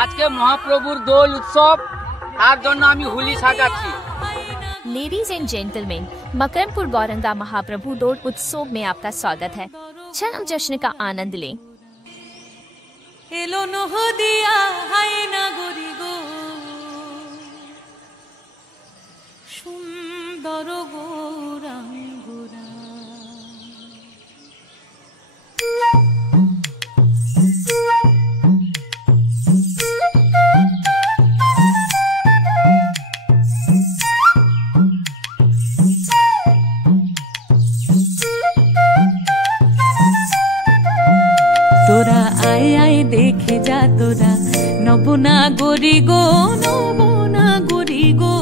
আজকে মহাপ্রভুর দোল উৎসব, তার জন্য আমি হুলি সাজাচ্ছি। Ladies and gentleman, Makarampur Gauranga Mahaprabhu दौड़ उत्सव में आपका स्वागत है। जन्म जश्न का आनंद लें। সুন্দর গৌরাঙ্গুরা তোরা আয় আয় দেখে যা তোরা নবনা গরি গো, নবনা গরি গো,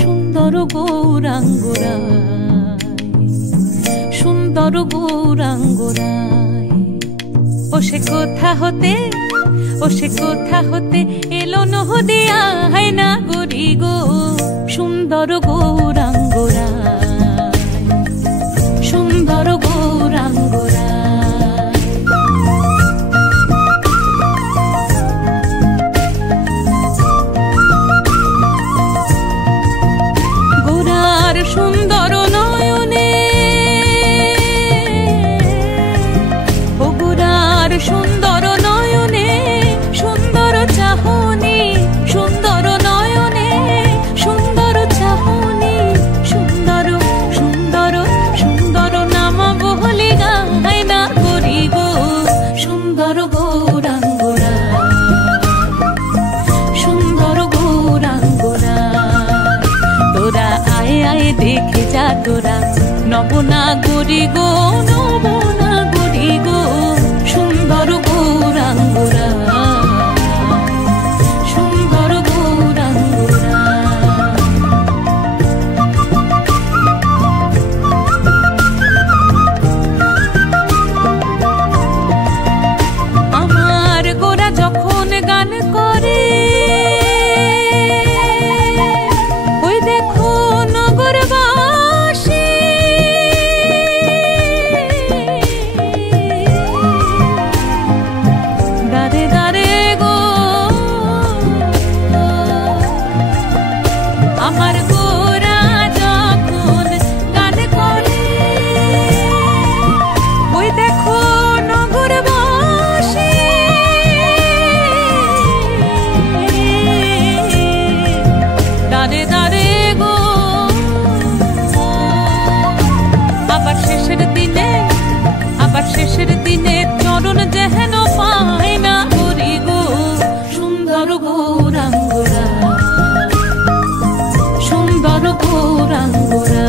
সুন্দর গৌরাঙ্গরায়, সুন্দর গৌরাঙ্গরায়। ও সে কোথা হতে, ও সে কোথা হতে এলো নদিয়া হায় না গরি গো, সুন্দর গৌরাঙ্গরায়, সুন্দর গৌরাঙ্গরায়। সুন্দর নয়নে ও গোরার সুন্দর নয়নে, সুন্দর চাহনি, সুন্দর নয়নে সুন্দর চাহনি, সুন্দর সুন্দর সুন্দর নাম বহলি গায় না করি গো, সুন্দর গৌরাঙ্গরা, সুন্দর গৌরাঙ্গরা। তোরা আয় আয় দেখে যা তোরা নবনা গরি গো, নবনা গরি গো, সুন্দর গৌরাঙ্গরা, সুন্দর গৌরাঙ্গরা। আমার গোরা যখন গান করে শেষের দিনে চরণ যেন পায় না করি গো, সুন্দর গৌরাঙ্গরা, সুন্দর গৌরাঙ্গরা।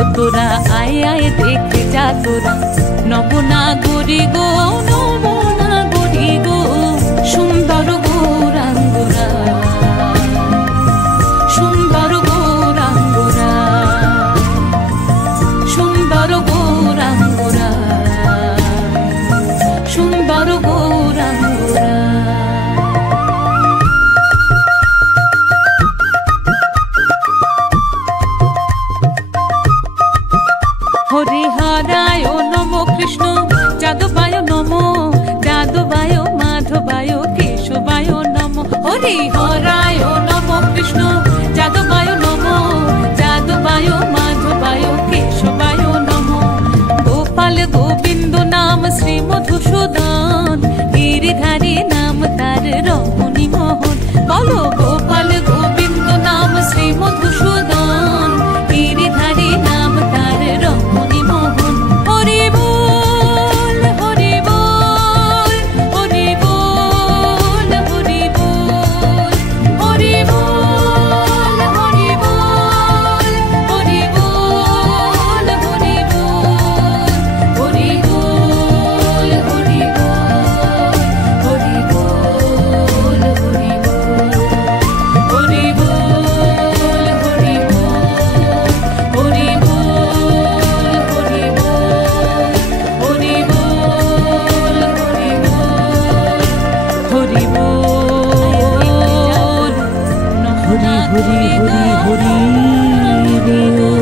ও তোরা আয় আয় দেখে যা তোরা নবনা গরি গো, নবনা গরি গো, সুন্দর গৌরাঙ্গরা, সুন্দর গৌরাঙ্গরা, সুন্দর গৌরাঙ্গরা, সুন্দর গৌরাঙ্গরা। হরিহরায় নম কৃষ্ণ যাদবায় নম, যাদবায় মাধবায় কেশবায় নম। হরিহরায় নম কৃষ্ণ যাদবায় নম, যাদবায় মাধবায় কেশবায় নম। গোপাল গোবিন্দ নাম শ্রী মধুসূদন, গিরিধারী নাম তার রমণী মোহন। বলো গোপাল গোবিন্দ নাম শ্রী মধুসূদন, গিরিধারী নাম তার রমণী মোহন। হরি বল, হরি বল, হরি বল, হরি বল, হরি বল, হরি বল, হরি বল, হরি বল, হরি বল, হরি বল, হরি বল, হরি হরি হরি হরি হরি।